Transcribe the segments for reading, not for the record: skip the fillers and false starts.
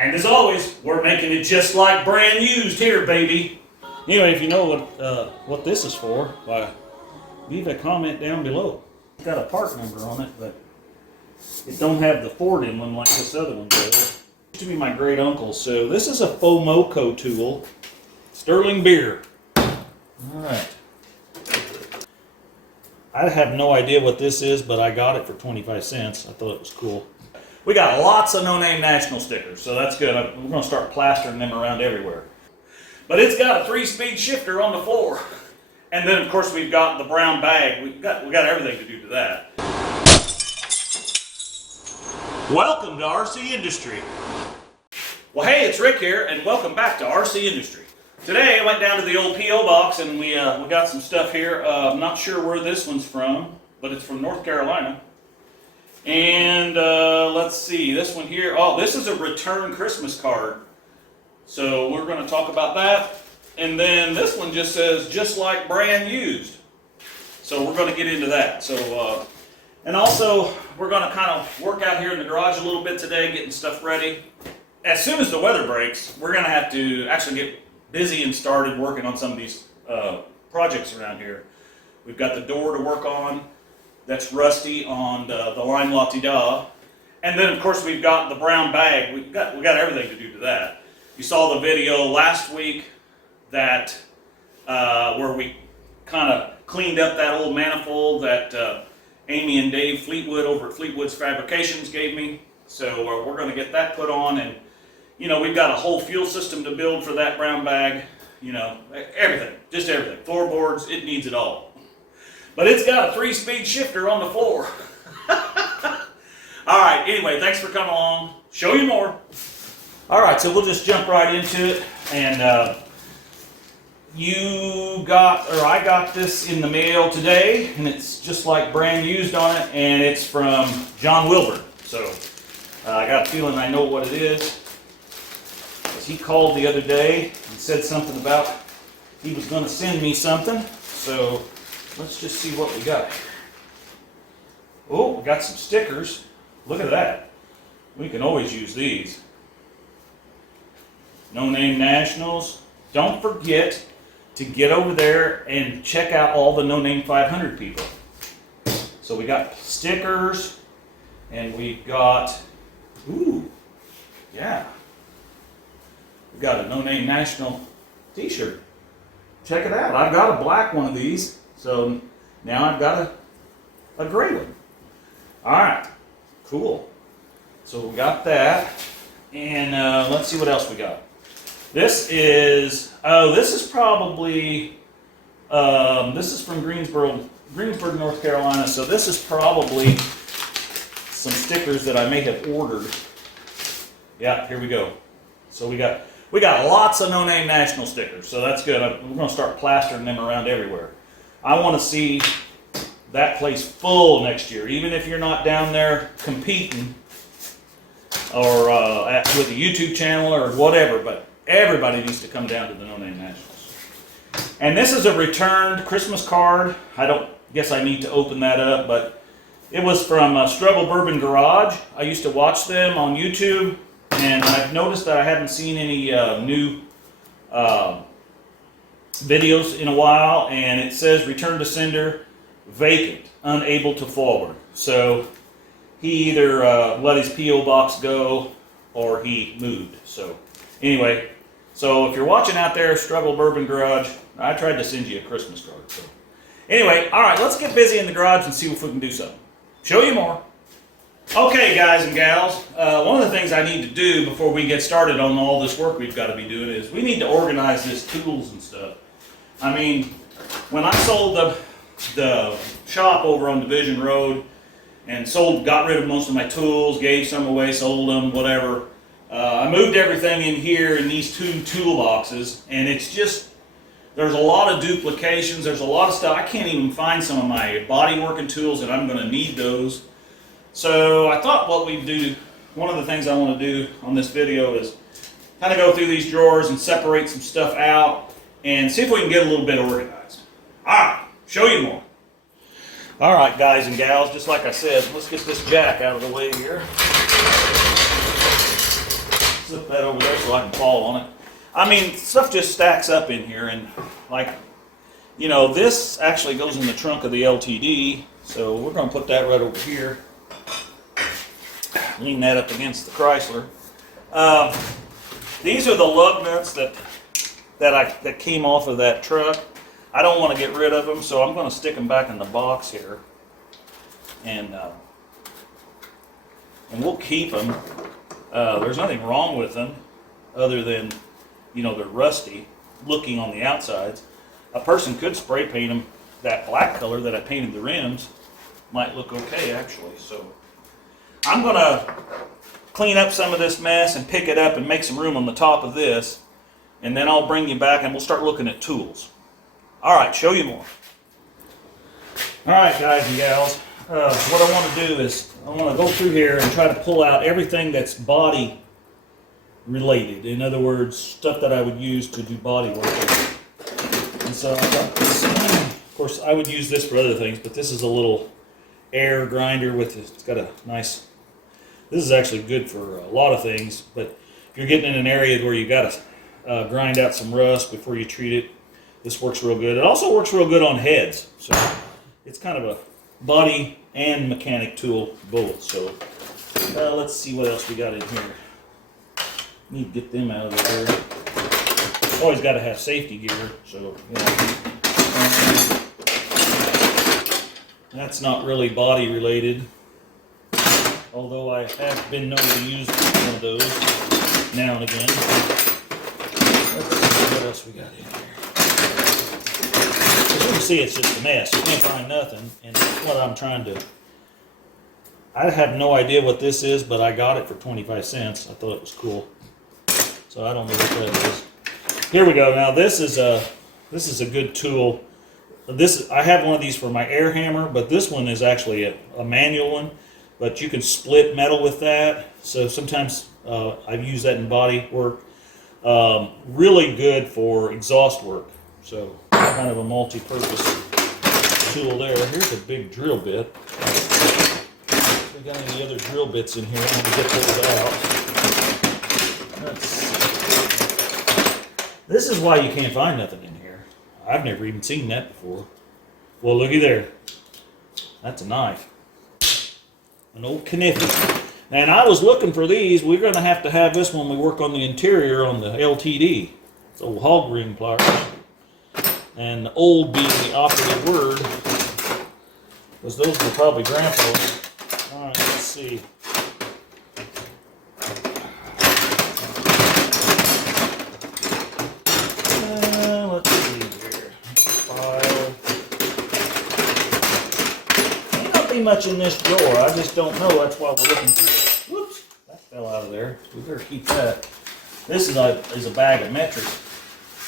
And as always, we're making it just like brand used here, baby. Anyway, if you know what this is for, why, leave a comment down below. It's got a part number on it, but it don't have the Ford emblem like this other one does. It used to be my great uncle. So this is a Fomoco tool, Sterling beer. All right. I have no idea what this is, but I got it for 25 cents. I thought it was cool. We got lots of no-name national stickers, so that's good. We're going to start plastering them around everywhere. But it's got a 3-speed shifter on the floor. And then, of course, we've got the brown bag. We got everything to do to that. Welcome to RCindustry. Well, hey, it's Rick here, and welcome back to RCindustry. Today, I went down to the old P.O. box, and we got some stuff here. I'm not sure where this one's from, but it's from North Carolina. And let's see, this one here. Oh, this is a return Christmas card. So we're going to talk about that. And then this one just says, just like brand used. So we're going to get into that. So, and also, we're going to kind of work out here in the garage a little bit today, getting stuff ready. As soon as the weather breaks, we're going to have to actually get busy and started working on some of these projects around here. We've got the door to work on. That's rusty on the limelateda. And then, of course, we've got the brown bag. We got everything to do to that. You saw the video last week that where we kind of cleaned up that old manifold that Amy and Dave Fleetwood over at Fleetwood's Fabrications gave me. So we're going to get that put on, and you know, we've got a whole fuel system to build for that brown bag. You know, everything, just everything. Floorboards, it needs it all. But it's got a 3-speed shifter on the floor. All right, anyway, thanks for coming along. Show you more. All right, so we'll just jump right into it. And I got this in the mail today, and it's just like brand used on it, and it's from John Wilburn. So I got a feeling I know what it is. Because he called the other day and said something about he was going to send me something. So let's just see what we got. Oh, we got some stickers. Look at that. We can always use these. No-name nationals. Don't forget to get over there and check out all the No-Name 500 people. So we got stickers, and we've got, ooh, yeah. We've got a No-Name National t-shirt. Check it out. I've got a black one of these. So now I've got a gray one. All right, cool. So we got that, and let's see what else we got. This is probably this is from Greensburg, North Carolina. So this is probably some stickers that I may have ordered. Yeah, here we go. So we got lots of no-name national stickers. So that's good. We're going to start plastering them around everywhere. I want to see that place full next year, even if you're not down there competing or with a YouTube channel or whatever, but everybody needs to come down to the No-Name Nationals. And this is a returned Christmas card. I don't guess I need to open that up, but it was from Struggle Bourbon Garage. I used to watch them on YouTube, and I've noticed that I haven't seen any new videos in a while, and it says return to sender, vacant, unable to forward. So he either let his P.O. box go or he moved. So anyway, so if you're watching out there, Struggle Bourbon Garage, I tried to send you a Christmas card. So anyway, all right, let's get busy in the garage and see if we can do something. Show you more. Okay, guys and gals, one of the things I need to do before we get started on all this work we've got to be doing is we need to organize this tools and stuff. I mean, when I sold the shop over on Division Road and got rid of most of my tools, gave some away, sold them, whatever, I moved everything in here in these 2 toolboxes, and it's just, there's a lot of duplications, there's a lot of stuff. I can't even find some of my body working tools, and I'm going to need those. So I thought what we'd do, one of the things I want to do on this video is kind of go through these drawers and separate some stuff out and see if we can get a little bit organized. All right, show you more. All right, guys and gals, just like I said, let's get this jack out of the way here. slip that over there so I can fall on it. I mean, stuff just stacks up in here, and like, you know, this actually goes in the trunk of the LTD, so we're going to put that right over here. Lean that up against the Chrysler. These are the lug nuts that came off of that truck. I don't want to get rid of them, so I'm going to stick them back in the box here, and we'll keep them. There's nothing wrong with them, other than, you know, they're rusty looking on the outsides. A person could spray paint them that black color that I painted the rims. Might look okay, actually. So I'm going to clean up some of this mess and pick it up and make some room on the top of this, and then I'll bring you back and we'll start looking at tools. All right, show you more. All right, guys and gals, what I want to do is I want to go through here and try to pull out everything that's body related. In other words, stuff that I would use to do body work. And so I got this. Of course, I would use this for other things, but this is a little air grinder with it's got a nice. This is actually good for a lot of things, but if you're getting in an area where you got to grind out some rust before you treat it, this works real good. It also works real good on heads, so it's kind of a body and mechanic tool both. So let's see what else we got in here. Need to get them out of there. Always got to have safety gear, so you know. That's not really body related, although I have been known to use one of those now and again. Let's see what else we got in here. As you can see, it's just a mess. You can't find nothing, and that's what I'm trying to. I have no idea what this is, but I got it for 25 cents. I thought it was cool, so I don't know what that is. Here we go. Now this is a good tool. I have one of these for my air hammer, but this one is actually a manual one. But you can split metal with that. So sometimes I've used that in body work. Really good for exhaust work. So kind of a multi-purpose tool there. Here's a big drill bit. If we got any other drill bits in here, I'm going to get those out. This is why you can't find nothing in here. I've never even seen that before. Well, looky there. That's a knife. An old kniffy. And I was looking for these. We're going to have this when we work on the interior on the LTD. It's old hog ring pliers. And old being the operative word, because those were probably grandpa's. All right, let's see. Let's see here. File. May not be much in this drawer. I just don't know. That's why we're looking through it. Whoops, that fell out of there. We better keep that. This is a bag of metric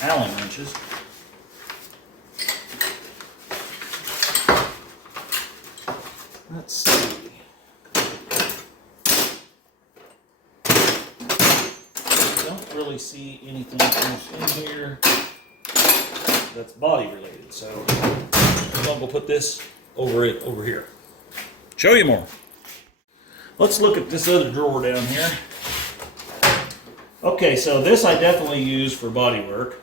Allen wrenches. Let's see. Don't really see anything else in here that's body related, so I'll go put this over here. Show you more. Let's look at this other drawer down here. Okay, so this I definitely use for body work.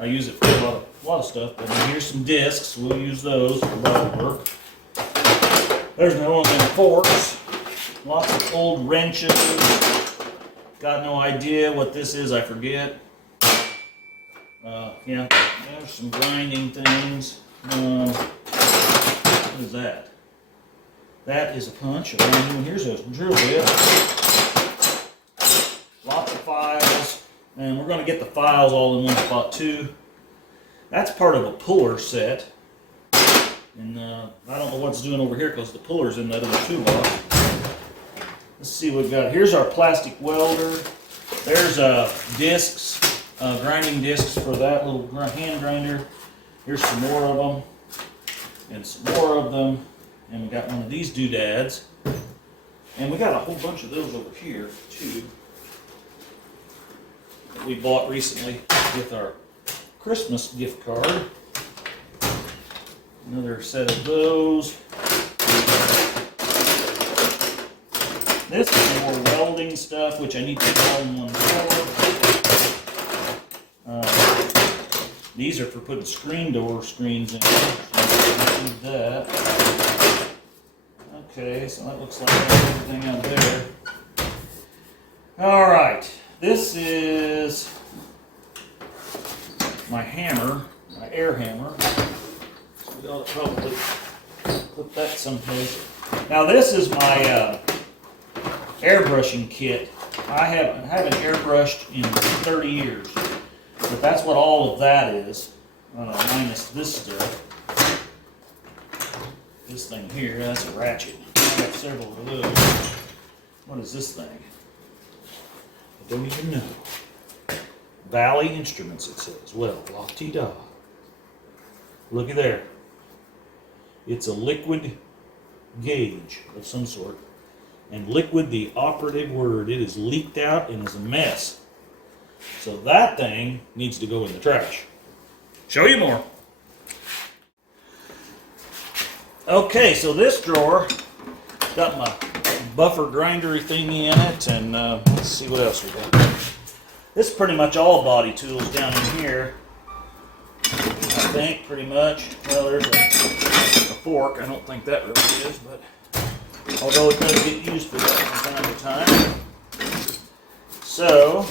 I use it for a lot of stuff, but here's some discs. We'll use those for body work. There's no only forks, lots of old wrenches. Got no idea what this is, I forget. Yeah, there's some grinding things. What is that? That is a punch. Here's a drill bit. Lots of files, and we're going to get the files all in one spot too. That's part of a puller set. And I don't know what's doing over here because the puller's in that other toolbox. Let's see what we've got. Here's our plastic welder. There's discs, grinding discs for that little hand grinder. Here's some more of them, and some more of them. And we got one of these doodads. And we got a whole bunch of those over here too that we bought recently with our Christmas gift card. Another set of those. This is more welding stuff, which I need to put all in one drawer. These are for putting screen door screens in. Do that. Okay, so that looks like everything out there. All right, this is my hammer, my air hammer. So we ought to probably put that someplace. Now this is my airbrushing kit. I haven't airbrushed in 30 years, but that's what all of that is, minus this stuff. This thing here, that's a ratchet. I got several of those. What is this thing? I don't even know. Valley Instruments, it says. Well, la-ti-da. Looky there. It's a liquid gauge of some sort. And liquid, the operative word. It is leaked out and is a mess. So that thing needs to go in the trash. Show you more. Okay, so this drawer got my buffer grinder thingy in it, and let's see what else we got. This is pretty much all body tools down in here, I think, pretty much. Well, there's a fork. I don't think that really is, but although it does get used for that from time to time. So,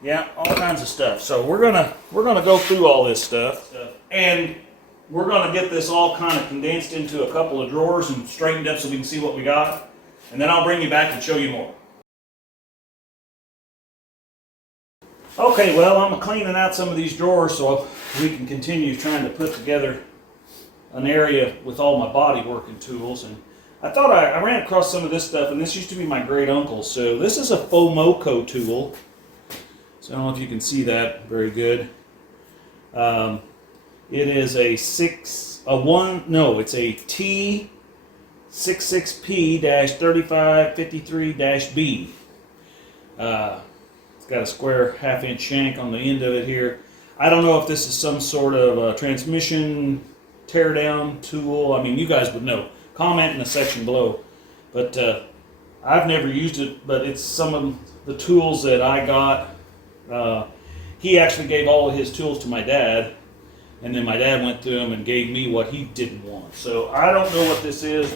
yeah, all kinds of stuff. So we're gonna go through all this stuff, and we're going to get this all kind of condensed into a couple of drawers and straightened up so we can see what we got. And then I'll bring you back and show you more. Okay, well, I'm cleaning out some of these drawers so we can continue trying to put together an area with all my body working tools. And I thought I ran across some of this stuff, and this used to be my great uncle's. So this is a Fomoco tool. So I don't know if you can see that very good. It is a T66P-3553-B. It's got a square half-inch shank on the end of it here. I don't know if this is some sort of transmission tear-down tool. I mean, you guys would know. Comment in the section below. But I've never used it, but it's some of the tools that I got. He actually gave all of his tools to my dad. And then my dad went to him and gave me what he didn't want. So I don't know what this is,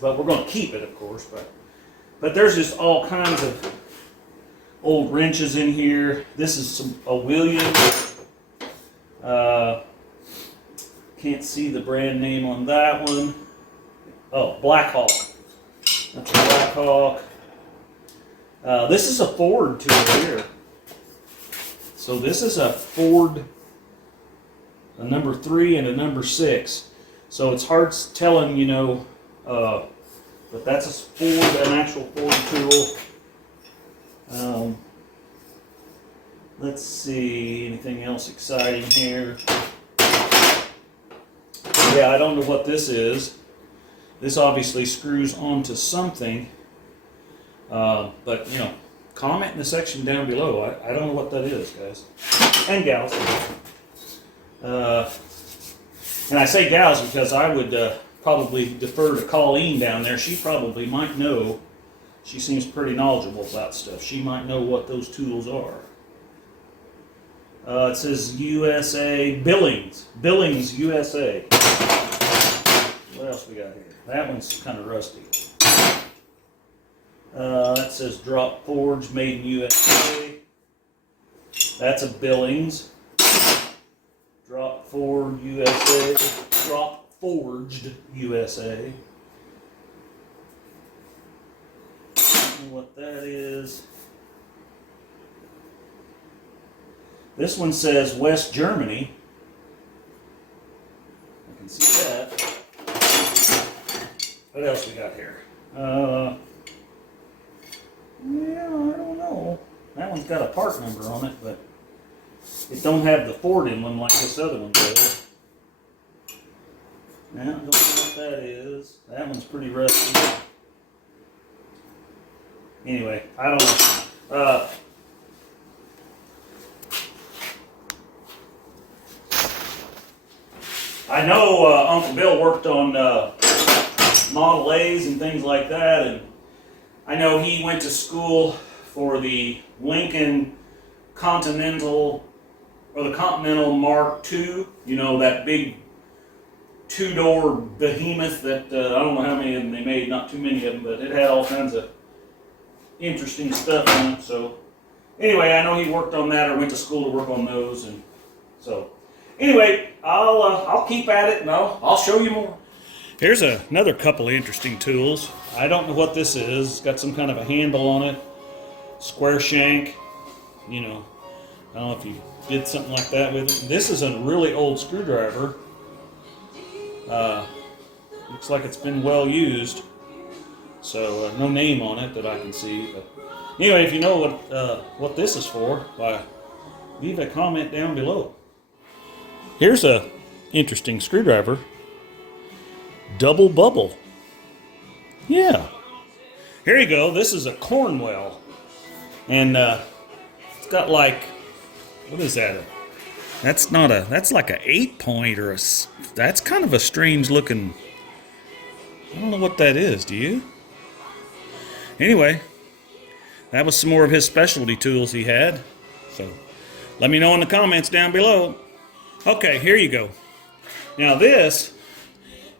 but we're going to keep it, of course. But there's just all kinds of old wrenches in here. This is a Williams. Can't see the brand name on that one. Oh, Blackhawk. That's a Blackhawk. This is a Ford tool here. So this is a Ford. A number 3 and a number 6. So it's hard telling, you know, but that's a Ford, an actual Ford tool. Let's see, anything else exciting here? Yeah, I don't know what this is. This obviously screws onto something. But, you know, comment in the section down below. I don't know what that is, guys. And gals. And I say gals because I would probably defer to Colleen down there. She probably might know. She seems pretty knowledgeable about stuff. She might know what those tools are. It says USA Billings. Billings, USA. What else we got here? That one's kind of rusty. That says Drop Forged, made in USA. That's a Billings. Drop Forged USA. Drop Forged USA. I don't know what that is. This one says West Germany. I can see that. What else we got here? Yeah, I don't know. That one's got a part number on it, but it don't have the Ford emblem like this other one does. Now, I don't know what that is. That one's pretty rusty. Anyway, I don't know. I know Uncle Bill worked on Model A's and things like that. And I know he went to school for the Lincoln Continental, or the Continental Mark II, you know, that big two-door behemoth that I don't know how many of them they made, not too many of them, but it had all kinds of interesting stuff on it. So anyway, I know he worked on that or went to school to work on those, and so anyway, I'll keep at it and I'll show you more. Here's another couple of interesting tools. I don't know what this is. It's got some kind of a handle on it, square shank. You know, I don't know if you did something like that with it. This is a really old screwdriver. Looks like it's been well used. So no name on it that I can see. But anyway, if you know what this is for, leave a comment down below. Here's a interesting screwdriver. Double bubble. Yeah. Here you go. This is a Cornwell. And it's got like, what is that? That's like a 8-point or that's kind of a strange looking, I don't know what that is, do you? Anyway, that was some more of his specialty tools he had. So let me know in the comments down below. Okay, here you go. Now this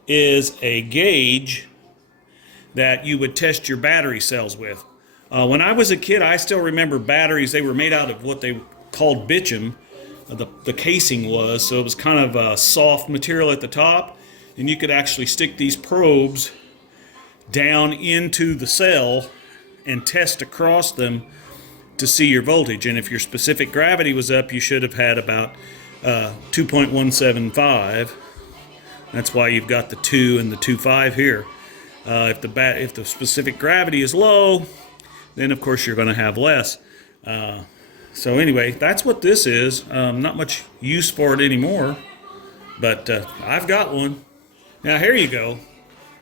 is a gauge that you would test your battery cells with. When I was a kid, I still remember batteries. They were made out of what they called bitchin. The casing was, so it was kind of a soft material at the top, and you could actually stick these probes down into the cell and test across them to see your voltage. And if your specific gravity was up, you should have had about 2.175. That's why you've got the 2 and the 2.5 here. If the specific gravity is low, then of course you're going to have less. So anyway, that's what this is. Not much use for it anymore, but I've got one. Now here you go.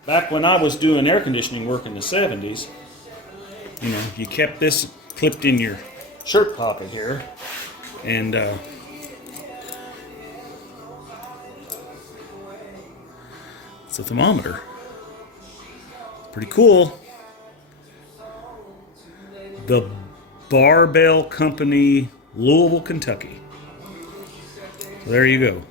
Back when I was doing air conditioning work in the 70s, you know, you kept this clipped in your shirt pocket here, and it's a thermometer. Pretty cool. The Barbell Company, Louisville, Kentucky. So there you go.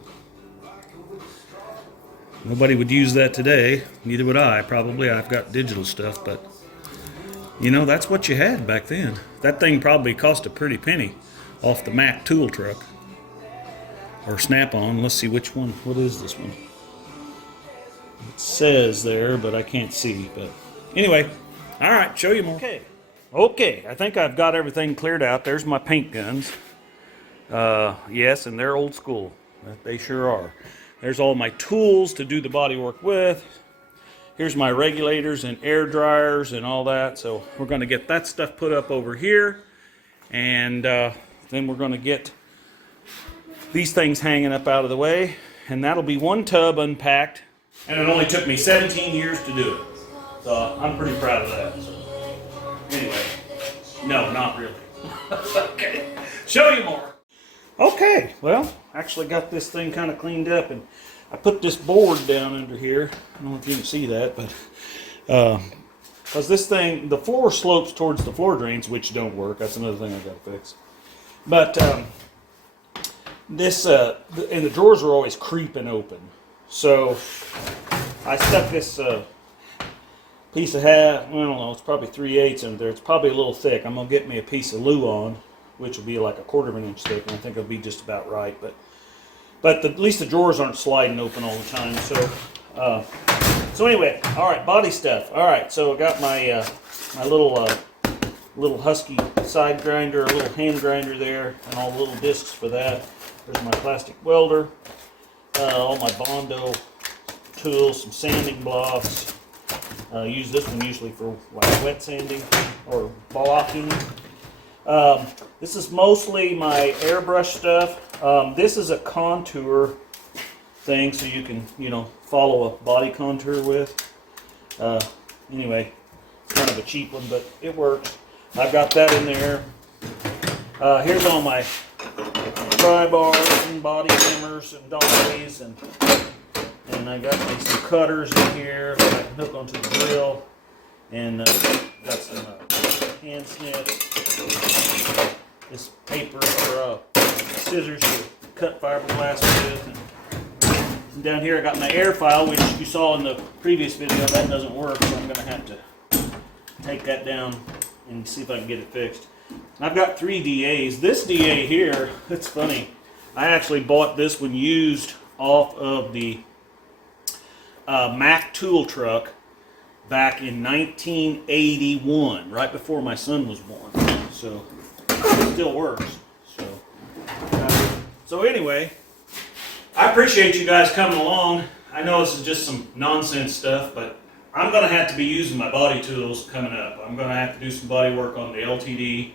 Nobody would use that today. Neither would I, probably. I've got digital stuff, but you know, that's what you had back then. That thing probably cost a pretty penny off the Mack tool truck. Or Snap-on. Let's see which one. What is this one? It says there, but I can't see. But anyway, all right, show you more. Okay, I think I've got everything cleared out. There's my paint guns. Yes, and they're old school. They sure are. There's all my tools to do the body work with. Here's my regulators and air dryers and all that. So we're going to get that stuff put up over here. And then we're going to get these things hanging up out of the way. And that'll be one tub unpacked. And it only took me 17 years to do it. So I'm pretty proud of that. So anyway, no, not really. Okay, show you more. Okay, well, actually got this thing kind of cleaned up, and I put this board down under here. I don't know if you can see that, but because this thing, the floor slopes towards the floor drains, which don't work. That's another thing I got to fix. But this and the drawers are always creeping open. So I stuck this piece of half, I don't know, it's probably 3/8 in there. It's probably a little thick. I'm going to get me a piece of Luon, which will be like a 1/4 inch thick, and I think it'll be just about right. But at least the drawers aren't sliding open all the time. So anyway, all right, body stuff. All right, so I got my my little Husky side grinder, a little hand grinder there, and all the little discs for that. There's my plastic welder, all my Bondo tools, some sanding blocks. Use this one usually for like wet sanding or blocking. This is mostly my airbrush stuff. This is a contour thing, so you can, you know, follow a body contour with. Anyway, it's kind of a cheap one, but it works. I've got that in there. Here's all my pry bars and body hammers and dollies and And I got me some cutters in here that I can hook onto the grill. And got some hand snips. This paper for scissors to cut fiberglass with. And down here I got my air file, which you saw in the previous video. That doesn't work, so I'm going to have to take that down and see if I can get it fixed. I've got 3 DAs. This DA here, it's funny. I actually bought this one used off of the Mack tool truck back in 1981, right before my son was born. So it still works. So anyway, I appreciate you guys coming along. I know this is just some nonsense stuff, but I'm going to have to be using my body tools coming up. I'm going to have to do some body work on the LTD.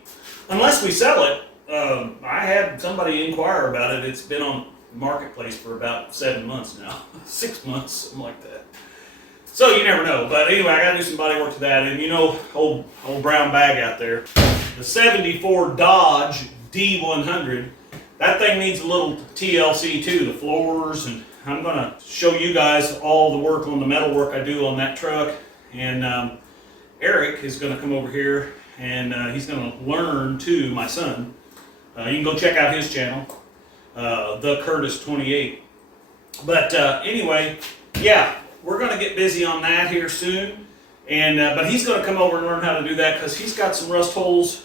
Unless we sell it. I had somebody inquire about it. It's been on the marketplace for about 7 months now. 6 months, something like that. So you never know. But anyway, I got to do some body work to that. And you know, old brown bag out there. The 74 Dodge D100. That thing needs a little TLC too. The floors, and I'm going to show you guys all the work on the metal work I do on that truck. And Eric is going to come over here and he's going to learn too, my son. You can go check out his channel, the Curtis 28. But anyway, yeah, we're going to get busy on that here soon. And but he's going to come over and learn how to do that because he's got some rust holes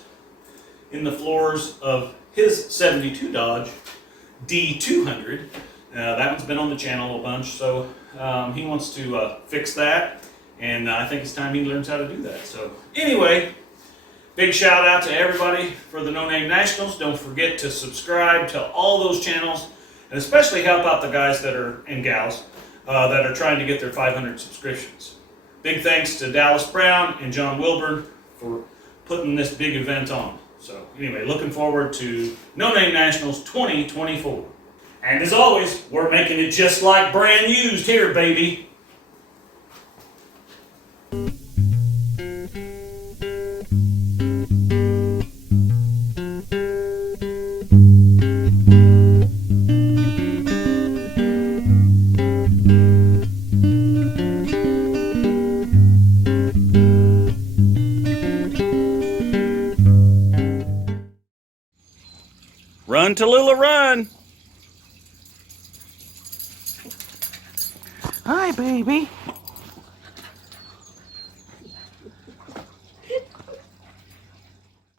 in the floors of his 72 Dodge D200. That one's been on the channel a bunch, so he wants to fix that, and I think it's time he learns how to do that. So anyway, big shout out to everybody for the No Name Nationals. Don't forget to subscribe to all those channels, and especially help out the guys that are, and gals, that are trying to get their 500 subscriptions. Big thanks to Dallas Brown and John Wilburn for putting this big event on. So anyway, looking forward to No Name Nationals 2024. And as always, we're making it just like brand used here, baby. Run, Tallulah, run! Hi, baby.